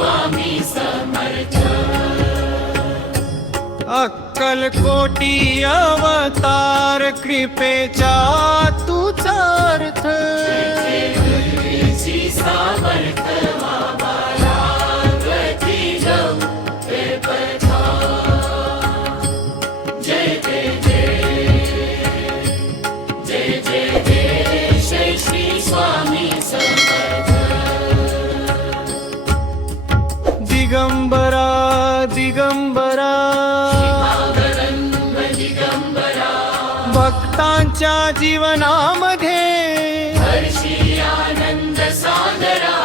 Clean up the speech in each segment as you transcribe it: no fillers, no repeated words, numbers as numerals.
स्वामी समर्थ। अक्कलकोटी अवतार कृपेचा तूच अर्थ। गुरुची सामर्थ बाबा लागती जाऊ हे पथा। जय जय जय जय जय जय जय श्री स्वामी समर्थ। दिगंबरा दिगंबरा भक्तांच्या जीवनामध्ये हर्षी आनंद सागरा।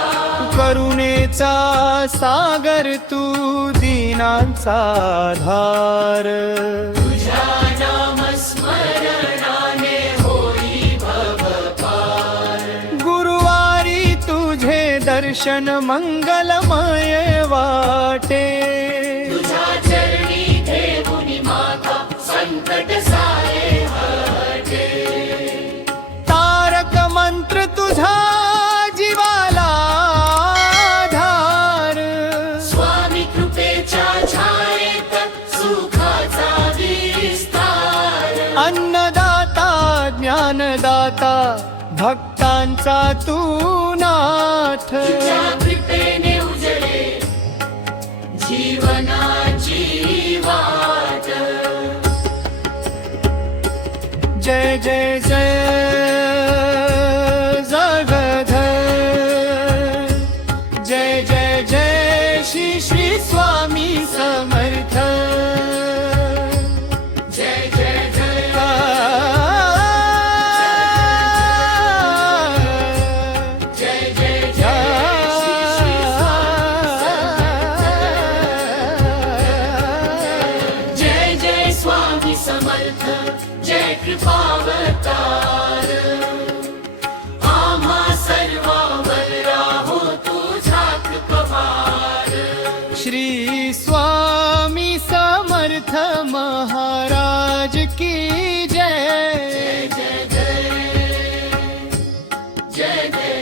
करुणेचा सागर तू दीनांचा आधार। तुझ्या नामस्मरणाने होई भवपार। गुरुवारी तुझे दर्शन मंगलमय वाटे। तुझ्या चरणी ठेवूनी माता संकट सारे हटे। तारक मंत्र तुझा जीवाला आधार। स्वामी कृपेच्या छायेत सुखाचा विस्तार। अन्नदाता ज्ञानदाता भक्तांचा तू नाथ। तुझ्या कृपेने उजळे जीवनाची वाट। जय जय जय जगधर। जय जय जय श्री श्री स्वामी समर्थ। जय जय जय जय जय जय श्री श्री स्वामी समर्थ। जय जय स्वामी समर्थ। जय कृपावतार। आम्हा सर्वांवर राहो तुझा कृपाभार। श्री स्वामी समर्थ महाराज की जय। जय जय जय जय जय